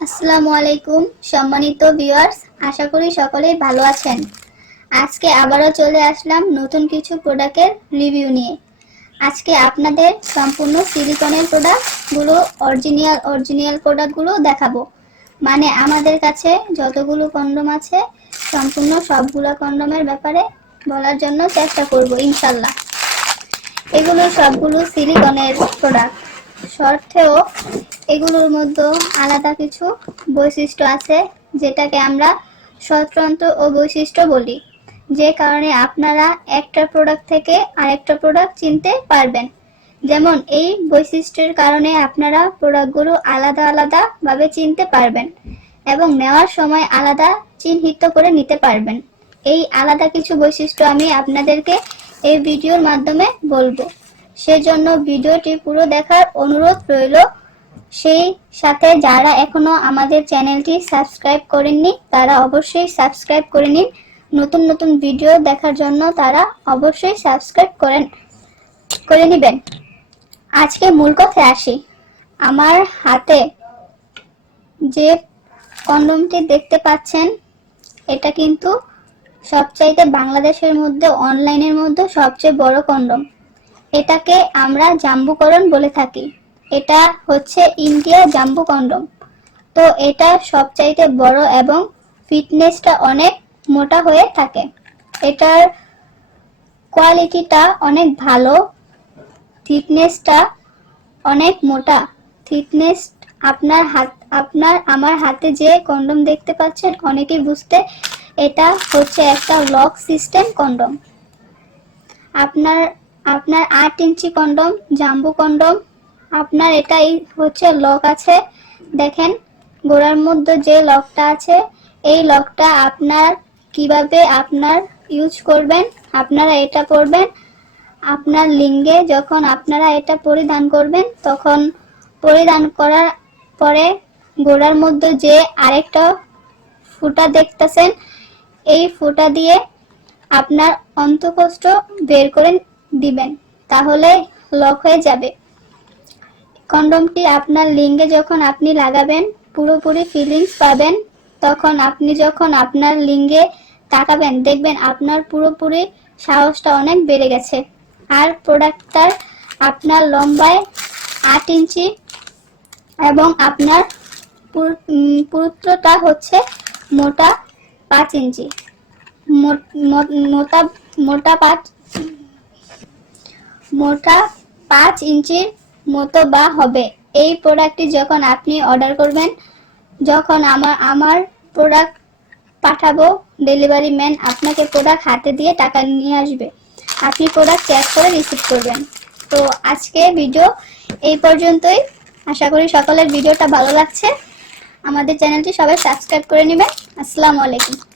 আসসালামু আলাইকুম, সম্মানিত ভিউয়ার্স আশা করি সকলেই ভালো আছেন। আজকে আবারও চলে আসলাম নতুন কিছু প্রোডাক্টের রিভিউ নিয়ে। আজকে আপনাদের সম্পূর্ণ সিলিকনের প্রোডাক্টগুলো অরিজিনাল অরিজিনাল প্রোডাক্টগুলো দেখাবো। মানে আমাদের কাছে যতগুলো কন্ডম আছে, সম্পূর্ণ সবগুলো কন্ডমের ব্যাপারে বলার জন্য চেষ্টা করব, ইনশাল্লাহ। এগুলো সবগুলো সিলিকনের প্রোডাক্ট শর্তেও এগুলোর মধ্যে আলাদা কিছু বৈশিষ্ট্য আছে, যেটাকে আমরা স্বতন্ত্র ও বৈশিষ্ট্য বলি। যে কারণে আপনারা একটা প্রোডাক্ট থেকে আরেকটা প্রোডাক্ট চিনতে পারবেন। যেমন এই বৈশিষ্ট্যের কারণে আপনারা প্রোডাক্টগুলো আলাদা আলাদা ভাবে চিনতে পারবেন এবং নেওয়ার সময় আলাদা চিহ্নিত করে নিতে পারবেন। এই আলাদা কিছু বৈশিষ্ট্য আমি আপনাদেরকে এই ভিডিওর মাধ্যমে বলব। সেজন্য ভিডিওটি পুরো দেখার অনুরোধ রইল। সেই সাথে যারা এখনও আমাদের চ্যানেলটি সাবস্ক্রাইব করেননি, তারা অবশ্যই সাবস্ক্রাইব করে নিন। নতুন নতুন ভিডিও দেখার জন্য তারা অবশ্যই সাবস্ক্রাইব করেন, করে নেবেন। আজকে মূল কথায় আসি। আমার হাতে যে কন্ডমটি দেখতে পাচ্ছেন, এটা কিন্তু সবচাইতে বাংলাদেশের মধ্যে, অনলাইনের মধ্যে সবচেয়ে বড় কন্ডম। এটাকে আমরা জাম্বুকরণ বলে থাকি। এটা হচ্ছে ইন্ডিয়া জাম্বু কন্ডম। তো এটা সবচাইতে বড় এবং ফিটনেসটা অনেক মোটা হয়ে থাকে। এটার কোয়ালিটিটা অনেক ভালো থিকনেসটা অনেক মোটা। থিকনেস আপনার হাত, আপনার, আমার হাতে যে কন্ডম দেখতে পাচ্ছেন, অনেকেই বুঝতে, এটা হচ্ছে একটা লক সিস্টেম কন্ডম। আপনার আপনার আট ইঞ্চি কন্ডম, জাম্বু কন্ডম, আপনার এটাই হচ্ছে লক আছে। দেখেন, গোড়ার মধ্যে যে লকটা আছে, এই লকটা আপনার কীভাবে আপনার ইউজ করবেন, আপনারা এটা করবেন, আপনার লিঙ্গে যখন আপনারা এটা পরিধান করবেন, তখন পরিধান করার পরে গোড়ার মধ্যে যে আরেকটা ফুটা দেখতেছেন, এই ফুটা দিয়ে আপনার অন্তকষ্ট বের করে দিবেন, তাহলে লক হয়ে যাবে। কন্ডমটি আপনার লিঙ্গে যখন আপনি লাগাবেন, পুরোপুরি ফিলিংস পাবেন, তখন আপনি যখন আপনার লিঙ্গে তাকাবেন, দেখবেন আপনার পুরোপুরি সাহসটা অনেক বেড়ে গেছে। আর প্রোডাক্টটার আপনার লম্বায় আট ইঞ্চি এবং আপনার পুরু- পুরুত্বটা হচ্ছে মোটা পাঁচ ইঞ্চি। মোটা মোটা পাঁচ মোটা পাঁচ ইঞ্চির মতো বা হবে। এই প্রোডাক্টটি যখন আপনি অর্ডার করবেন, যখন আমার আমার প্রোডাক্ট পাঠাবো ডেলিভারি ম্যান আপনাকে প্রোডাক্ট হাতে দিয়ে টাকা নিয়ে আসবে। আপনি প্রোডাক্ট চেক করে রিসিভ করবেন। তো আজকে ভিডিও এই পর্যন্তই। আশা করি সকলের ভিডিওটা ভালো লাগছে। আমাদের চ্যানেলটি সবাই সাবস্ক্রাইব করে নেবেন। আসসালামু আলাইকুম।